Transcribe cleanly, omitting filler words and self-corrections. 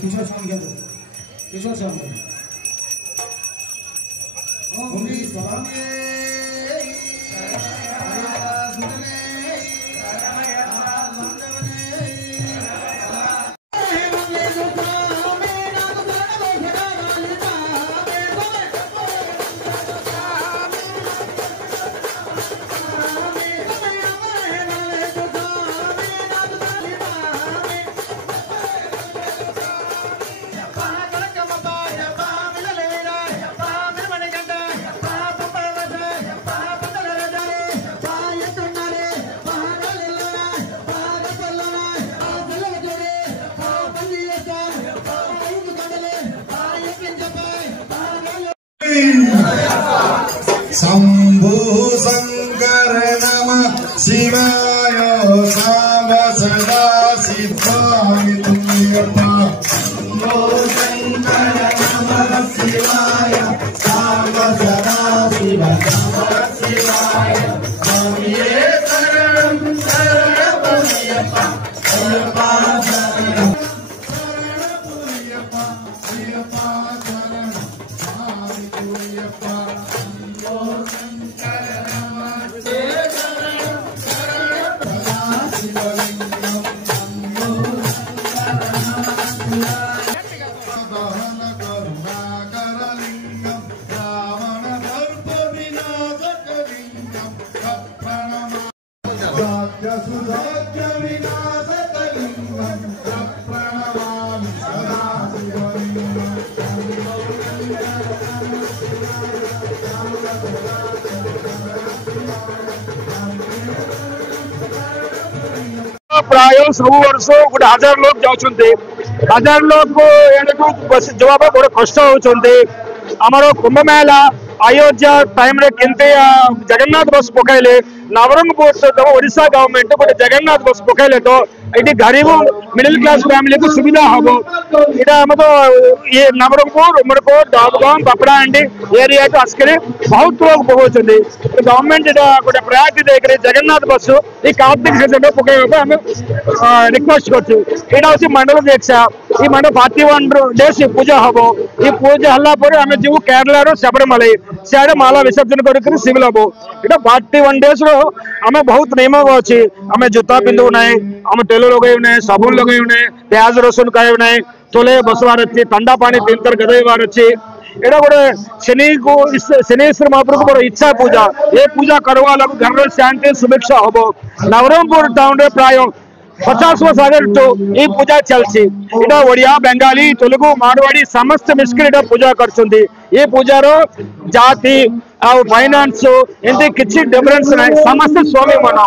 किशोर स्वामी क्या किशोर स्वामी स्वामी शंभु शंकर नमः शिवाय साम सदा शिवाय तुल्यपा शंभु शंकर नमः शिवाय साम सदा शिवाय स्वामी शरणं शरणपयप्पा अयप्पा शरणं शरणपयप्पा अयप्पा शरणं स्वामी तुल्यपा प्राय सब वर्ष गोटे 1000 लोग जाऊँचे 1000 लोग बस जवाब बड़े कष्ट होते आमर कुंभ मेला अयोध्या टाइम रे केंते जगन्नाथ बस पकड़े नवरंगपुर ओडिशा गवर्नमेंट गोटे जगन्नाथ बस पकड़े तो ये गरीब मिडिल क्लास फैमिली को सुविधा हम यहाँ तो ये नवरंगपुर उमरकोट डाबगांव पापड़ाहांडी एरिया को आसिक बहुत लोग पकाउं गवर्नमेंट गोटे प्रायोरिटी देकर जगन्नाथ बस ये कार्तिक सीजन पकड़ा आम रिक्वेस्ट कर मंडल दीक्षा ये मंडल 41 days पूजा हम ये पूजा हल्ला आम जीव केरला सबरीमल सियाड़े माला विसर्जन कर सिविल हम यहाँ 41 days आम बहुत नियम अच्छी आम जूता पिंधु ना आम तेल लगे ना साबुन लगे ना प्याज रसुन खाए ना तोले बसवार अच्छी ठंडा पानी 3 थर गदेवार अच्छी एटा गोटे शनि को शनेश्वर महाप्रभु को इच्छा पूजा ये पूजा करवा लग घर शांति सुभिक्षा हम नवरंगपुर टाउन रे प्राय 50 वर्ष आगे ये पूजा चलती इटा ओडिया बेंगाली तेलुगु मारवाड़ी समस्त मिश्र पूजा कर ये पूजार जाति फाइनान्स एमती किसी डिफरेंस ना समस्त स्वामी मना।